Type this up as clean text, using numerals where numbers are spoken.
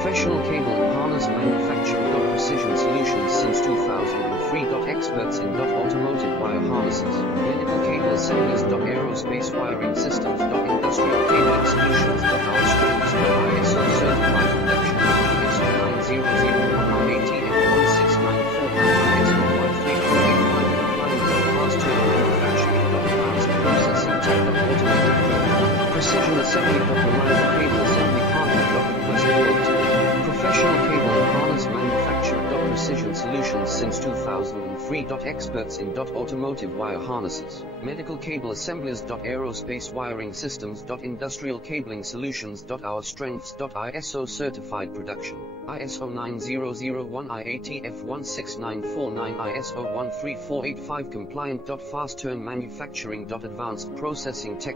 Professional cable and harness manufacturer. Precision solutions since 2003. Experts in automotive wire harnesses, medical cable assemblies. Aerospace wiring systems. Industrial cabling solutions. Our strengths. ISO certified production. ISO 9001 IATF 16949 ISO 13485 compliant. Fast turn manufacturing. Advanced processing tech. Automotive precision assembly. Reliable cable assembly partner. Request quote. Professional cable and harness manufacturer. Precision solutions since 2003. Experts in automotive wire harnesses, medical cable assemblies. Aerospace wiring systems. Industrial cabling solutions. Our strengths. ISO certified production. ISO 9001 IATF 16949 ISO 13485 compliant. Fast turn manufacturing. Advanced processing tech.